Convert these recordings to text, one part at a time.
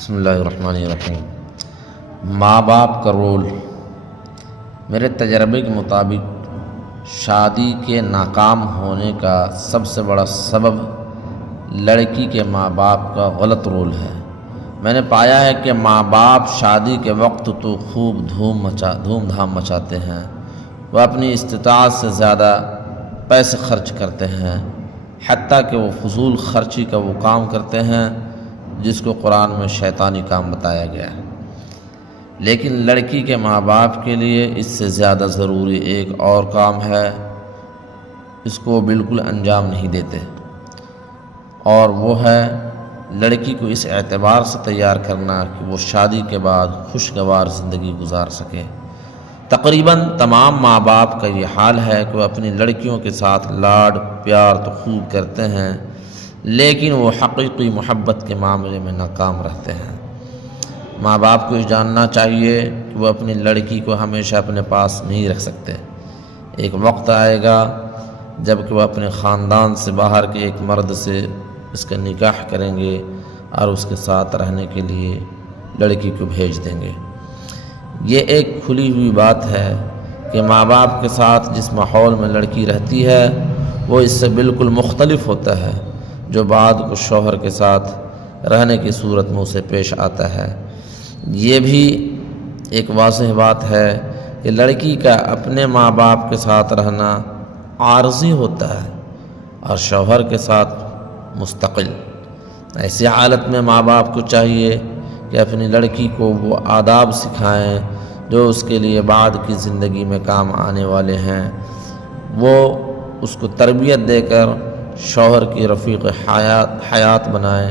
بسم اللہ الرحمن الرحیم۔ ماں باپ کا رول۔ میرے تجربے کے مطابق شادی کے ناکام ہونے کا سب سے بڑا سبب لڑکی کے ماں باپ کا غلط رول ہے۔ میں نے پایا ہے کہ ماں باپ شادی کے وقت تو خوب دھوم دھام مچاتے ہیں، وہ اپنی استطاعت سے زیادہ پیسے خرچ کرتے ہیں، حتیٰ کہ وہ فضول خرچی کا وہ کام کرتے ہیں جس کو قرآن میں شیطانی کام بتایا گیا ہے۔ لیکن لڑکی کے ماں باپ کے لیے اس سے زیادہ ضروری ایک اور کام ہے، اس کو بالکل انجام نہیں دیتے، اور وہ ہے لڑکی کو اس اعتبار سے تیار کرنا کہ وہ شادی کے بعد خوشگوار زندگی گزار سکے۔ تقریباً تمام ماں باپ کا یہ حال ہے کہ وہ اپنی لڑکیوں کے ساتھ لاڈ پیار تو خوب کرتے ہیں، لیکن وہ حقیقی محبت کے معاملے میں ناکام رہتے ہیں۔ ماں باپ کو یہ جاننا چاہیے کہ وہ اپنی لڑکی کو ہمیشہ اپنے پاس نہیں رکھ سکتے۔ ایک وقت آئے گا جب کہ وہ اپنے خاندان سے باہر کے ایک مرد سے اس کا نکاح کریں گے اور اس کے ساتھ رہنے کے لیے لڑکی کو بھیج دیں گے۔ یہ ایک کھلی ہوئی بات ہے کہ ماں باپ کے ساتھ جس ماحول میں لڑکی رہتی ہے وہ اس سے بالکل مختلف ہوتا ہے جو بعد کو شوہر کے ساتھ رہنے کی صورت میں اسے پیش آتا ہے۔ یہ بھی ایک واضح بات ہے کہ لڑکی کا اپنے ماں باپ کے ساتھ رہنا عارضی ہوتا ہے اور شوہر کے ساتھ مستقل۔ ایسی حالت میں ماں باپ کو چاہیے کہ اپنی لڑکی کو وہ آداب سکھائیں جو اس کے لیے بعد کی زندگی میں کام آنے والے ہیں۔ وہ اس کو تربیت دے کر شوہر کی رفیق حیات بنائیں،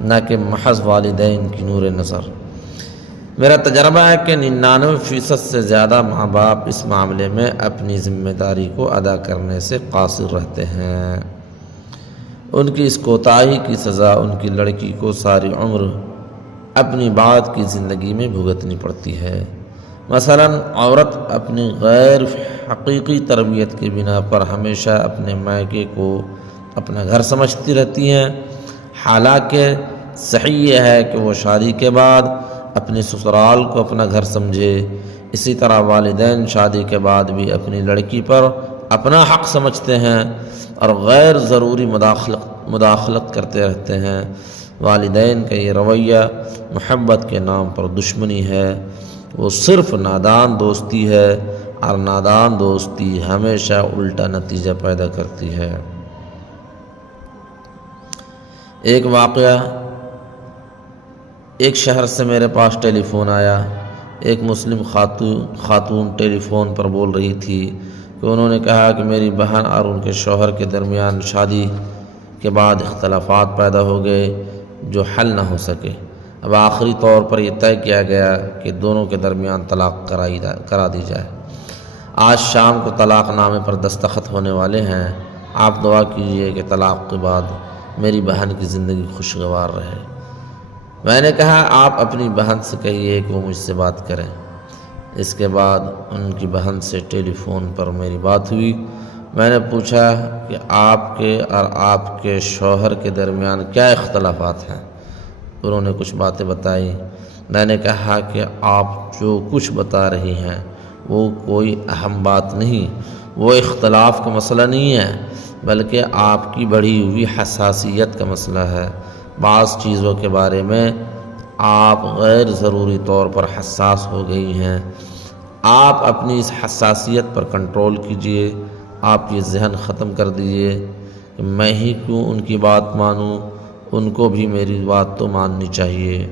نہ کہ محض والدین کی نور نظر۔ میرا تجربہ ہے کہ 99% سے زیادہ ماں باپ اس معاملے میں اپنی ذمہ داری کو ادا کرنے سے قاصر رہتے ہیں۔ ان کی اس کوتاہی کی سزا ان کی لڑکی کو ساری عمر اپنی بعد کی زندگی میں بھگتنی پڑتی ہے۔ مثلاً عورت اپنی غیر حقیقی تربیت کی بنا پر ہمیشہ اپنے مائکے کو اپنا گھر سمجھتی رہتی ہیں، حالانکہ صحیح یہ ہے کہ وہ شادی کے بعد اپنے سسرال کو اپنا گھر سمجھے۔ اسی طرح والدین شادی کے بعد بھی اپنی لڑکی پر اپنا حق سمجھتے ہیں اور غیر ضروری مداخلت کرتے رہتے ہیں۔ والدین کا یہ رویہ محبت کے نام پر دشمنی ہے، وہ صرف نادان دوستی ہے، اور نادان دوستی ہمیشہ الٹا نتیجہ پیدا کرتی ہے۔ ایک واقعہ، ایک شہر سے میرے پاس ٹیلی فون آیا۔ ایک مسلم خاتون ٹیلی فون پر بول رہی تھی کہ انہوں نے کہا کہ میری بہن اور ان کے شوہر کے درمیان شادی کے بعد اختلافات پیدا ہو گئے جو حل نہ ہو سکے۔ اب آخری طور پر یہ طے کیا گیا کہ دونوں کے درمیان طلاق کرا دی جائے۔ آج شام کو طلاق نامے پر دستخط ہونے والے ہیں۔ آپ دعا کیجیے کہ طلاق کے بعد میری بہن کی زندگی خوشگوار رہے۔ میں نے کہا آپ اپنی بہن سے کہیے کہ وہ مجھ سے بات کریں۔ اس کے بعد ان کی بہن سے ٹیلی فون پر میری بات ہوئی۔ میں نے پوچھا کہ آپ کے اور آپ کے شوہر کے درمیان کیا اختلافات ہیں۔ انہوں نے کچھ باتیں بتائیں۔ میں نے کہا کہ آپ جو کچھ بتا رہی ہیں وہ کوئی اہم بات نہیں، وہ اختلاف کا مسئلہ نہیں ہے، بلکہ آپ کی بڑھی ہوئی حساسیت کا مسئلہ ہے۔ بعض چیزوں کے بارے میں آپ غیر ضروری طور پر حساس ہو گئی ہیں۔ آپ اپنی اس حساسیت پر کنٹرول کیجئے۔ آپ یہ ذہن ختم کر دیجئے کہ میں ہی کیوں ان کی بات مانوں، ان کو بھی میری بات تو ماننی چاہیے۔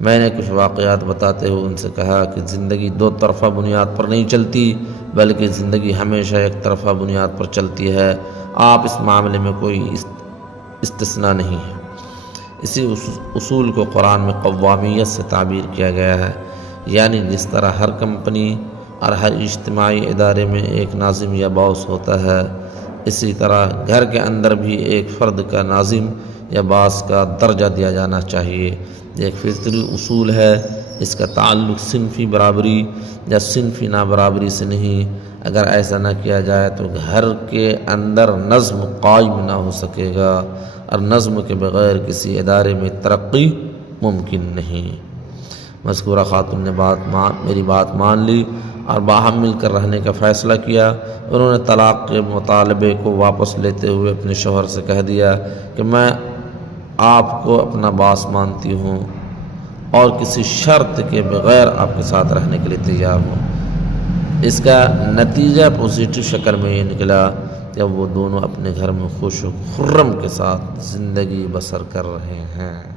میں نے کچھ واقعات بتاتے ہوئے ان سے کہا کہ زندگی دو طرفہ بنیاد پر نہیں چلتی، بلکہ زندگی ہمیشہ ایک طرفہ بنیاد پر چلتی ہے۔ آپ اس معاملے میں کوئی استثناء نہیں ہے۔ اسی اصول کو قرآن میں قوامیت سے تعبیر کیا گیا ہے، یعنی جس طرح ہر کمپنی اور ہر اجتماعی ادارے میں ایک ناظم یا باس ہوتا ہے، اسی طرح گھر کے اندر بھی ایک فرد کا ناظم یا باس کا درجہ دیا جانا چاہیے۔ یہ ایک فطری اصول ہے، اس کا تعلق صنفی برابری یا صنفی نابرابری سے نہیں۔ اگر ایسا نہ کیا جائے تو گھر کے اندر نظم قائم نہ ہو سکے گا، اور نظم کے بغیر کسی ادارے میں ترقی ممکن نہیں۔ مذکورہ خاتون نے میری بات مان لی اور باہم مل کر رہنے کا فیصلہ کیا۔ انہوں نے طلاق کے مطالبے کو واپس لیتے ہوئے اپنے شوہر سے کہہ دیا کہ میں آپ کو اپنا باس مانتی ہوں اور کسی شرط کے بغیر آپ کے ساتھ رہنے کے لیے تیار ہوں۔ اس کا نتیجہ پوزیٹو شکل میں یہ نکلا کہ وہ دونوں اپنے گھر میں خوش و خرم کے ساتھ زندگی بسر کر رہے ہیں۔